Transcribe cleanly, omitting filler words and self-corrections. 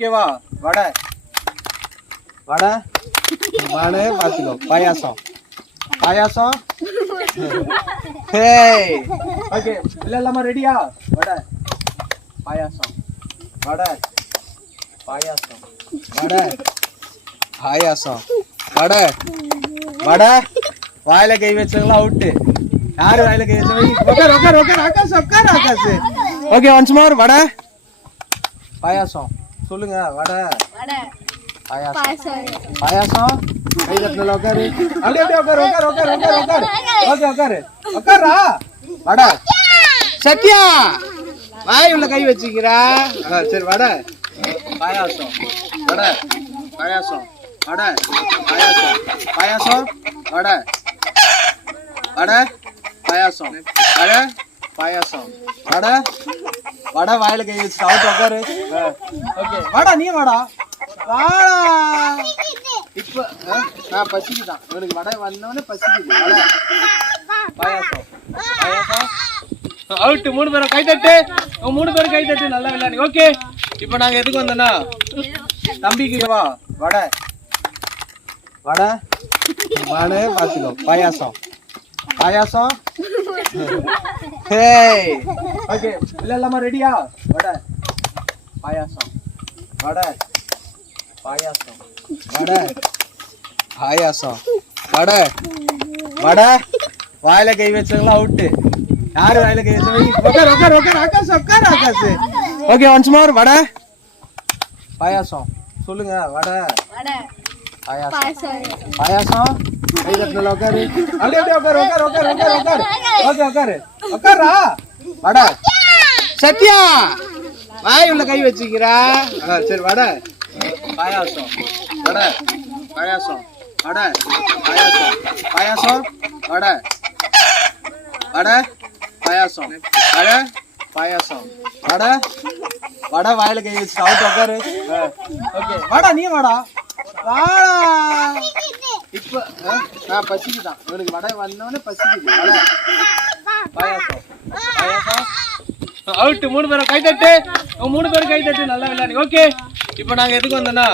ஓகேவா? வடை வடை வடை பார்த்துக்கோ. பாயாசம் பாயாசம். Hey okay, எல்லாமா ரெடியா? வடை பாயாசம் வடை பாயாசம் வடை பாயாசம் வடை வடை. வாயில கை வச்சவங்களா அவுட்டு. யாரு வாயில கை வச்சவங்க? உட்கார் உட்கார் உட்கார் ஆகாஷ், உட்கார் Akash. Okay, once more. Vada payasam சொல்லுங்க. வடை பாயாசம் பாயாசம். கை தட்டல உட்காரு. அப்படியே அப்படியே உட்காரு உட்காரு உட்காரு உட்காரு உட்காரு. ஓகே உட்காரு உட்காரா. வடை சத்யா வாய் உள்ள கை வச்சுக்கிறா. சரி வடை பாயாசம் வடை பாயாசம் வடை பாயாசம் பாயாசம் வடை வடை பாயாசம் வடை பாயாசம் வடை வடை. வாயில கை வச்சு சாப்பிட்டு உட்காரு. ஓகே வாடா, நீ வாடா வாடா. இப்ப நான் பசிக்குதான் உங்களுக்கு. வடை வந்தோடனே பசிக்குது. வடை பாயாசம் பாயாசம் அவுட்டு. 3 பேரும் கை தட்டு. 3 பேரும் கை தட்டு. நல்லா விளையாடி. ஓகே, இப்ப நாங்க எதுக்கு வந்தோம்னா தம்பிக்கு வா. வடை வடை வடை பார்த்துக்கோ. பாயாசம் பாயாசம். ஹேய் ஓகே, எல்லாமா ரெடியா? வடை பாயாசம் வடை பாயாசம் வடை பாயாசம் வடை வடை. வாயில கை வச்சவங்களா அவுட்டு. யாரு வாயில கை வச்சவங்க? உட்கார் உட்கார் உட்கார் ஆகாஷ், உட்கார் Akash. Okay, once more. Vada payasam சொல்லுங்க. வடை பாயாசம் பாயாசம். கை தட்டல உட்காரு. அப்படியே அப்படியே உட்காரு உட்காரு உட்காரு உட்காரு உட்காரு. ஓகே உட்காரு உட்காரா. வடை சத்யா வாய் உள்ள கை வச்சுக்கிறா. சரி வடை பாயாசம் வடை பாயாசம் வடை பாயாசம் பாயாசம் வடை வடை பாயாசம் வடை பாயாசம் வடை வடை. வாயில கை வச்சு சாப்பிட்டு உட்காரு. ஓகே வாடா, நீ வாடா வாடா. இப்ப நான் பசிக்குதான் உங்களுக்கு. வடை வந்தோடனே பசிக்குது. வடை பாயாசம் பாயாசம் அவுட்டு. 3 பேரும் கை தட்டு. 3 பேரும் கை தட்டு. நல்லா விளையாடி. ஓகே, இப்ப நாங்க எதுக்கு வந்தோம்னா